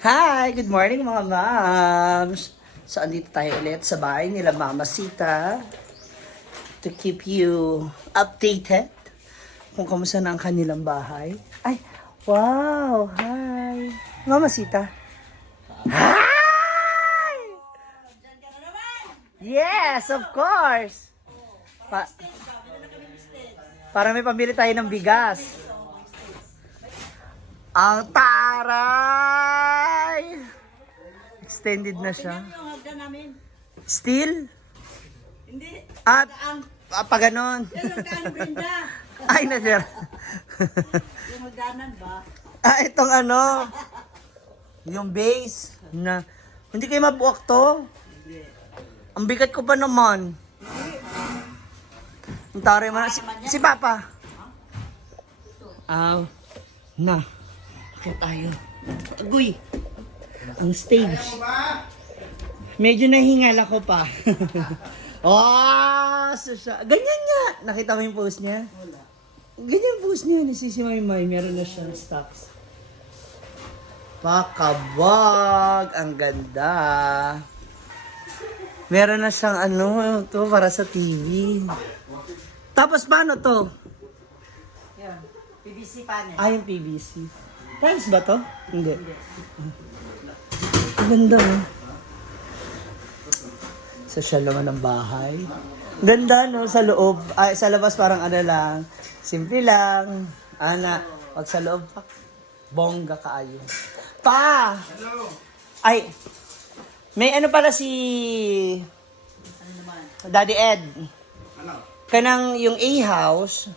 Hi! Good morning mga moms! So, andito tayo ulit sa bahay nila Mama Sita to keep you updated kung kamusta na ang kanilang bahay. Ay! Wow! Hi! Mama Sita! Hi! Yes! Of course! Para may pambili tayo ng bigas. Ang taray! Extended na siya. Steel? Hindi. At pa ganon. Yung hagdanan, Brenda. Ay, nasir. Yung hagdanan ba? Itong ano, yung base na, hindi kayo mabuwak to. Ang bigat ko pa naman. Ang taray mo na. Si Papa. Aw. Na. Bakit tayo? Agoy. Ang stage. Medyo nahingal ako pa. Oh, susya. Ganyan nga. Nakita mo yung post niya? Wala. Ganyan yung post niya. Nasisimay-may. Meron na siyang stocks. Pakabag. Ang ganda. Meron na siyang ano, to para sa TV. Tapos paano to? Yan. PVC panel. Yung PVC. Tiles ba to? Hindi. Ang ganda mo. Social naman ng bahay. Ganda no, sa loob. Ay, sa labas parang ano lang. Simple lang. Ana, pag sa loob, bongga kaayo. Pa! Ay, may ano pala si Ano naman? Daddy Ed. Kanang yung A-house,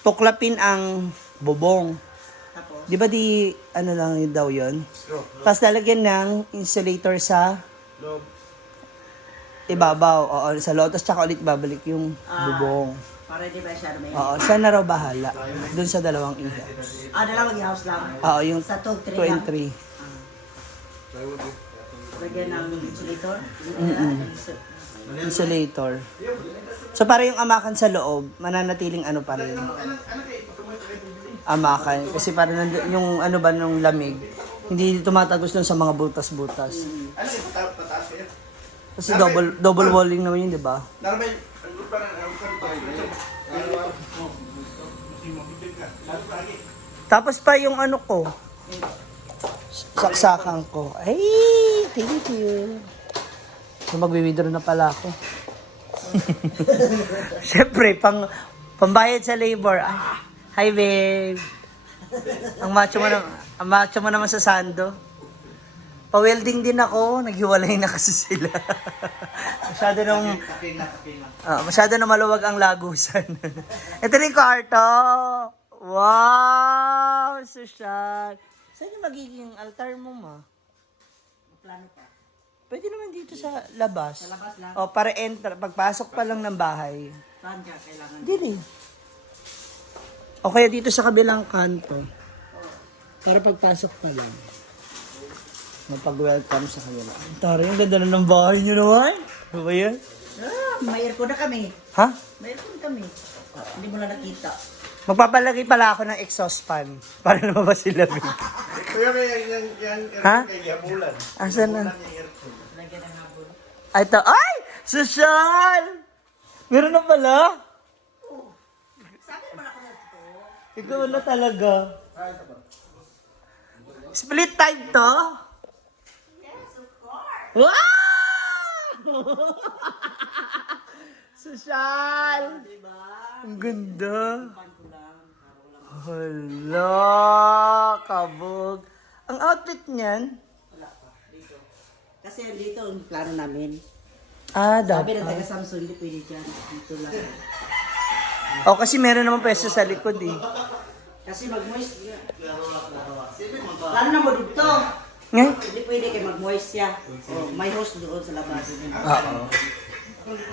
tuklapin ang bubong. Tapos? Di ba di, ano lang yun daw yun? Tapos lalagyan ng insulator sa ibabaw. Oo, sa loob. Tapos tsaka ulit babalik yung bubong. Para di ba siya may... Oo, siya na raw bahala. Doon sa dalawang i-house. Dalawang house lang. Oo, yung Sa 2 2, 3 and lang. 3. Lagyan ng insulator. Insulator. So para yung amakan sa loob, mananatiling ano pa rin. Amakan. Kasi para yung ano ba nung lamig, hindi tumatagos dun sa mga butas-butas. Kasi double walling naman yun, di ba? Tapos pa yung ano ko, saksakan ko. Ay, thank you. So magwi-withdraw na pala ako. Siyempre, pambayad sa labor. Hi, babe. Ang macho mo naman sa sando. Pa-welding din ako. Naghiwalay na kasi sila. Masyado na maluwag ang lagusan. Ito rin kwarto. Wow! Social. Saan yung magiging altar mo, ma? Plano pa. Pwede naman dito sa labas. Sa labas lang. O, para pagpasok pa lang ng bahay. Saan ka kailangan? Dili. O kaya dito sa kabilang kanto. Para pagpasok pa lang. Mapag-welcome sa kanila. Tara, yung ganda na ng bahay nyo naman. Ano ba yan? May aircon na kami. Ha? May aircon kami. Hindi mo na nakita. Magpapalagay pala ako ng exhaust fan. Para lumabas sila. Kuya, yan, Ha? kay Yabulan. Asan na? Lagyan ng habon. Ito. Ay! Social! Meron na pala? Sabi naman ako na ito. Ikaw na talaga. Split time to? Yes, of course. Wow! Social! Diba? Ang ganda. Pan ko lang. Para walang Hala, kabog. Ang outfit niyan? wala pa. Dito. Kasi dito ang plano namin. Sabi Sabi ng dapat. taga Samsung, hindi pwede dyan. Dito lang. Kasi meron naman pwesto sa likod eh. Kasi mag-moist. Plano na mo dito. Nga? Hindi pwede kayo mag-moist siya. O, may host doon sa labas. Oo.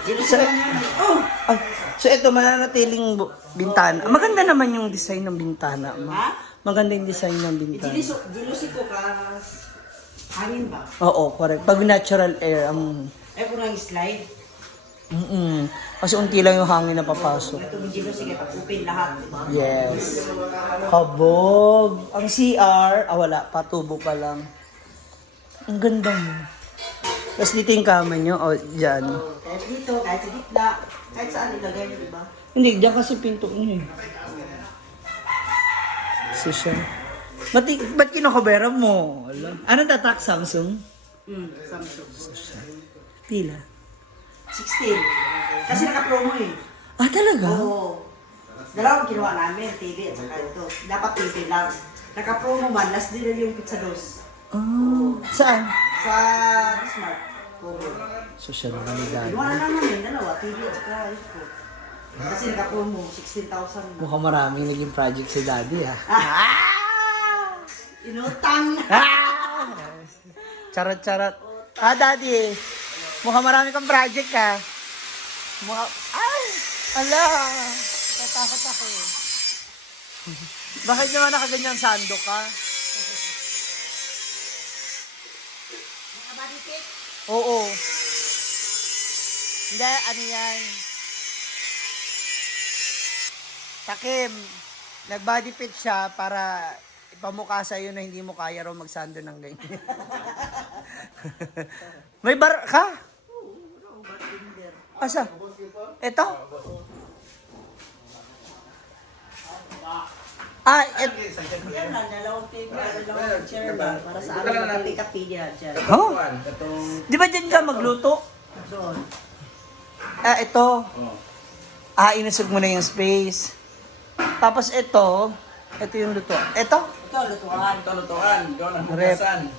Dito So, siya. Oh! so ito, mananatiling bintana. Maganda naman yung design ng bintana. Ha? Maganda yung design ng bintana. Dilusi ko ka. Hangin ba? Oo, correct. Pag natural air, Ay, kung nang slide. Kasi unti lang yung hangin na papasok. Ito medyo sige, pag-open lahat, di ba? Yes. Kabog. Ang CR, wala pa, tubo pa lang. Ang ganda mo. Tapos dito yung kama nyo, dyan. Kahit dito, kahit sa gitna, kahit saan ilagay nyo, di ba? Hindi, dyan kasi pinto nyo eh. So siya. Ba't kinakabera mo? Anong tatak, Samsung? Samsung. Pila? 16. Kasi naka-promo eh. Ah, talaga? Oo. Dalawang kinuha namin, TV at saka ito. Dapat TV lang. Naka-promo man, last din na yung pizza dos. Saan? Sa Smart. Oo. So siya naman ni Daddy. Kinuha na naman eh, dalawa, TV at saka ito. Kasi naka-promo, 16,000 na. Mukhang maraming naging project si Daddy ha. Inutang! Charot-charot. Daddy. Mukhang marami kang project ha. Ala. Tatakot ako. Bakit naman nakaganyan sando ka? Body cake? Oo. Hindi, ano yan? Takim. Nag-body fit siya para ipamukha sa'yo na hindi mo kaya raw magsando ng ganyan. May bar ka? Asa? Ito? Yan lang, dalawang TV, dalawang chair ba? Para sa amin, magkapi-kapi niya, chair. Huh? Di ba dyan ka magluto? Doon. Ito. Inusog mo na yung space. Tapos ito yung luto. Ito? Ito, lutuan. Ito, lutuan. Ikaw na Rep. hugasan.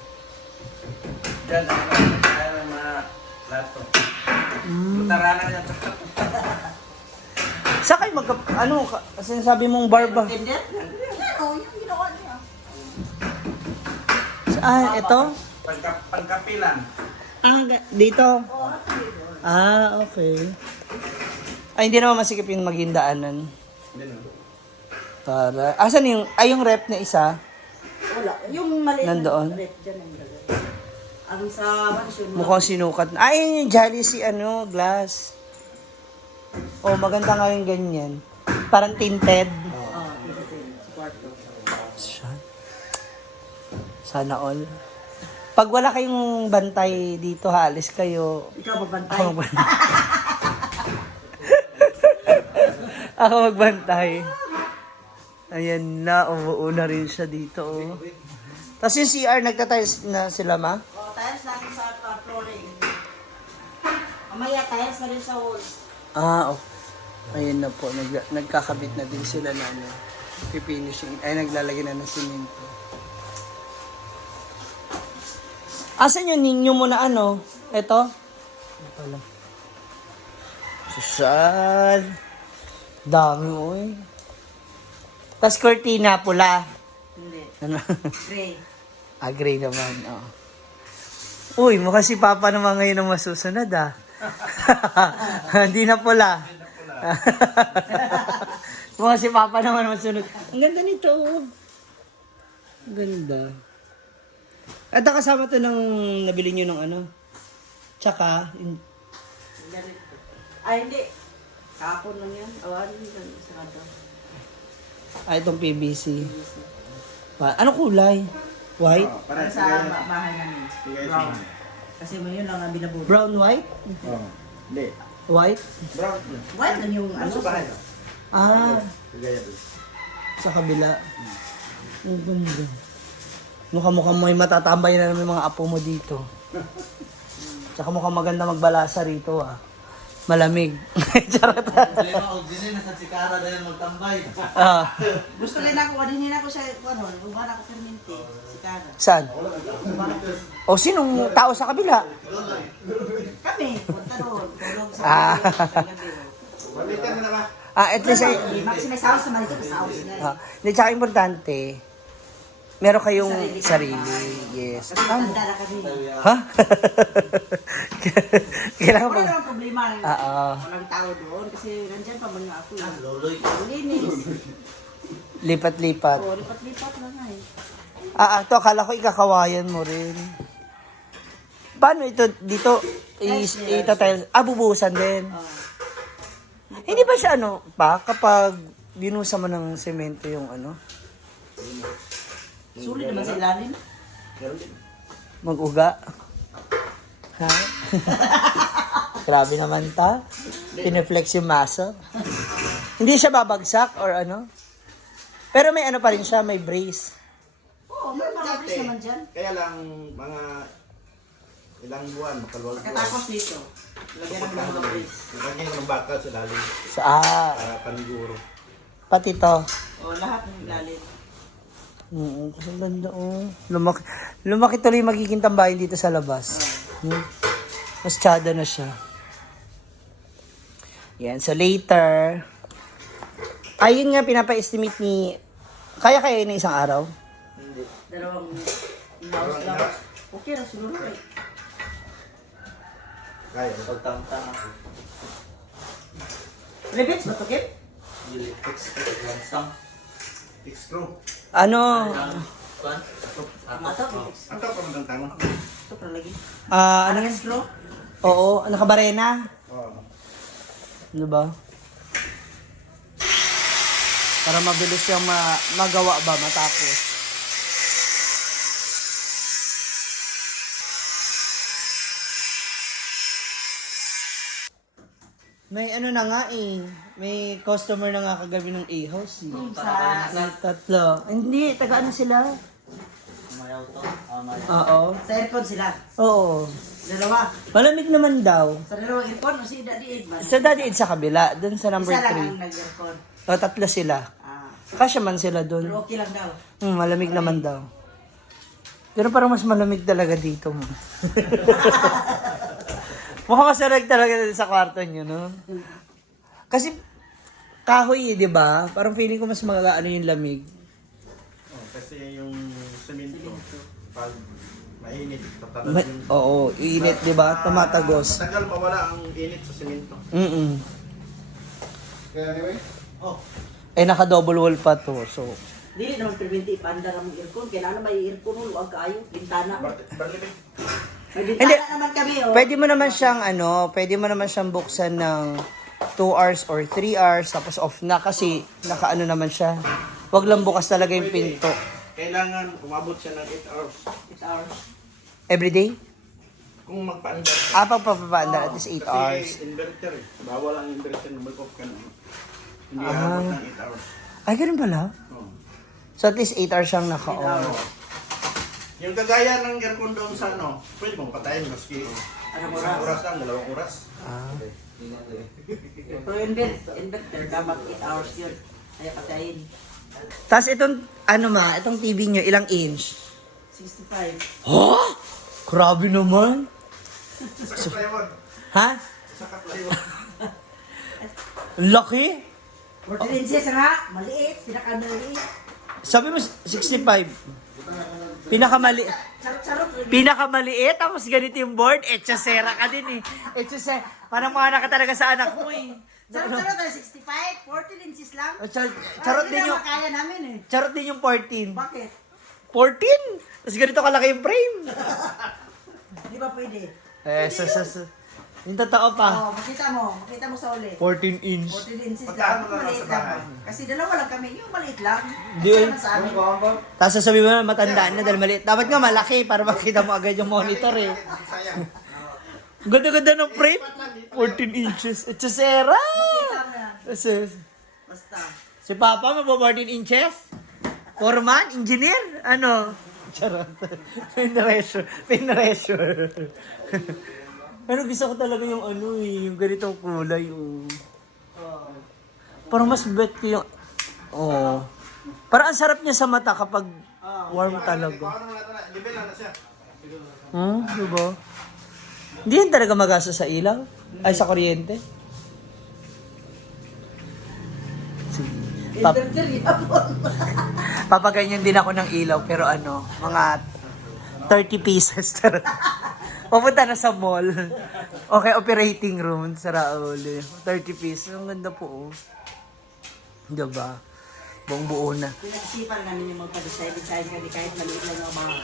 Diyan, ang mga plato. Lutaranan niya. Sa kayo sinasabi mong barba? Tender? Yan o, yung ginawa niya. Ito? Pangkapilan. Dito? Okay. Hindi naman masikip yung maging daanan. Para, asan yung rep na isa? Wala. Yung maliit Nandoon? na rep dyan ang ilagay. Ang sa mansion. Mukhang sinukat. Yun yung jealousy, glass. Maganda nga yung ganyan. Parang tinted. Oo, dito sa kwarto. Sana all. Pag wala kayong bantay dito, halis kayo. Ikaw magbantay. Ako magbantay. Ako magbantay. Ayan na, umuo na rin siya dito. Tapos yung CR, nagtatiles na sila, ma? Tiles natin sa flooring. Mamaya, tiles na rin sa walls. Ayun na po. Nagkakabit na din sila na pifinishing. Naglalagay na ng simento. Asan yung ninyo mo na Ito? Ito lang. Susal. Dami, oy. Tapos cortina, pula. Hindi. Gray. Gray naman, Uy, mukha si Papa naman ngayon ang masusunod, Hindi na pula. Mukha si Papa naman masusunod. Ang ganda nito, Ang ganda. At kasama to ng nabili nyo ng Tsaka, Hindi. Kapon lang yan. Awarin lang. Sarado. Itong PVC. Ano kulay? White? Para sa bahay namin. Brown. Kasi mo yun lang ang binabuto. Brown white? Hindi. White? Brown. White lang yung Sa bahay. Sa kabila. Ang ganda. Mukhang may matatambay na naman mga apo mo dito. Tsaka mukhang maganda magbalasa rito, Malamig. Charot. Nasa sikara dahil magtambay. Gusto rin ako, kaninin ako sa uban ako perminti. Si Cara. Saan? Sinong tao sa kabila? Kami, punta doon. Tulog sa gabi. Balikan mo na ba? At least Maxi may saus naman ito. Saus na. Hindi, tsaka importante, meron kayong sarili. Yes. Kasi tanda na kami. Kailangan Wala ba? namang problema. Walang tao doon. Kasi nandyan pa mga ako. Linis. Lipat-lipat. Lipat-lipat lang nga eh. Ito, akala ko ikakawayan mo rin. Paano ito dito? Itatiles. Bubuhusan din. Hindi ba siya kapag dinusa mo ng semento yung Sulit naman sa ilalim. mag-uga? Ha? Grabe naman ta. Pineflex yung masa. Hindi siya babagsak or Pero may pa rin siya, may brace. Oo, may mga brace naman dyan. Kaya lang mga ilang buwan, makalwal buwan. Katapos dito, lagyan ng mga brace. Lagyan ko ng bakal sa lalim para paniguro. Pati to. Lahat ng ilalim. Kasi ang ganda Lumaki tuloy yung magiging tambahin dito sa labas. Mas tsada na siya. Yan, so later. Ayun nga, pinapa-estimate ni... Kaya na isang araw? Hindi. Dalawang house lang. Okay na siguro eh. Kaya, pagtangtang ako. Rivets ba ito, Kim? Hindi, X-screw. Ito pa magandang tanong. Ito pa lagi. Ano yan? Slow? Oo, nakabarena. Oo. Ano ba? Para mabilis siyang magawa ba matapos. May na nga may customer na nga kagabi ng A-house. May tatlo. Hindi, taga sila? Oo. Sa aircon sila. Oo. Dalawa. Malamig naman daw. Sa dalawang aircon o si Daddy Ed ba? Sa Daddy Ed sa kabila, dun sa number Isa lang 3. ang nag-aircon. Tatlo sila. Ah. Kasya man sila dun. Pero okay lang daw. Malamig naman daw. Pero parang mas malamig talaga dito mo. Mukhang masalag talaga sa kwarto nyo, no? Kasi kahoy di ba? Parang feeling ko mas magaano yung lamig. Kasi yung semento, pag mainit, tatalas yung... Oo, init di ba? Tumatagos. Matagal pa wala ang init sa semento. Kaya anyway? Naka-double wall pa to, so... Dili naman preventi ipanda ra mong aircon. Kailangan may aircon mo, luwag kaayo, bintana. Barlibig. May bintana naman kami, oh. Pwede mo naman siyang buksan ng 2 hours or 3 hours, tapos off na kasi naka naman siya. Wag lang bukas talaga yung pinto. Kailangan umabot siya ng 8 hours. 8 hours. Everyday? Kung magpa-under ka. Pagpapapaandar at least 8 hours. Kasi inverter Bawal ang inverter na mag-off ka na. Hindi abot ng 8 hours. Ay, ganun pala? Oo. So at least 8 hours siyang naka-on. Yung kagaya ng aircon doon sa pwede mong patayin maski Ano isang oras? oras lang, 2 oras. Pero inverter, dapat 8 hours yun. Kaya patayin. Tapos itong TV nyo, ilang inch? 65. Oh! Grabe naman. Sa plywood. Ha? Sa plywood. Laki? 14 inches nga, maliit, pinakamaliit. Sabi mo 65. Pinakamaliit. Charot-charot. Pinakamaliit, tapos ganito yung board. Echosera ka din Parang mga anak ka talaga sa anak mo Charot-charot ay 65, 14 inches lang. Charot din Hindi yung naman kaya namin eh. charot din yung 14. Bakit? 14? Tapos ganito kalaki yung frame. Di ba pwede? Yung totoo pa. Makita mo sa ulit. 14 inch. 14 inches Pagkaan lang, mo lang maliit sa bahay. lang. Kasi dalawa lang kami, yung maliit lang. Hindi. Kasi naman sa amin. Tapos sasabihin mo, matandaan na dahil maliit. Dapat nga malaki para makita mo agad yung monitor Sayang. Ganda-ganda ng frame. 14 inches. Echosera! Makita mo yan. Basta. Si Papa, mabo 14 inches? Foreman? Engineer? Charot. Pinresure. Pero gusto ko talaga yung yung ganitong kulay. Parang mas bet ko yung... Parang ang sarap niya sa mata kapag warm talaga. Paano na ito na? Level na siya. Diba? Hindi yan talaga magasa sa ilaw? Ay, sa kuryente? Inverter, yapon. Papaganyan din ako ng ilaw, pero mga 30 pieces. Papunta na sa mall. Okay, operating room sa Raul. 30 pieces. Ang ganda po, Diba? Buong buo na. Pinag-isipan namin yung magpa-design kami kahit maliit lang yung mga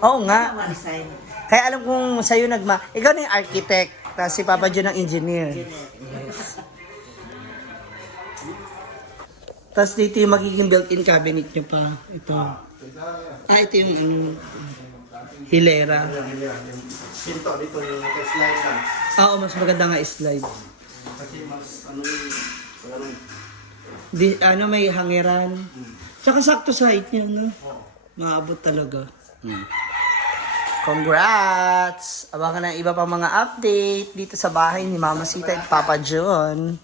Oo nga. design. Kaya alam kong sa'yo ikaw na yung architect, tapos si Papa John ang engineer. Yes. Tapos dito yung magiging built-in cabinet nyo pa. Ito. Ito yung hilera. Pinto dito yung slide lang. Oo, mas maganda nga slide. Kasi mas May hangiran. Tsaka sakto sa height niya, no? Maabot talaga. Congrats! Abangan ng iba pa mga update dito sa bahay ni Mama Sita at Papa John.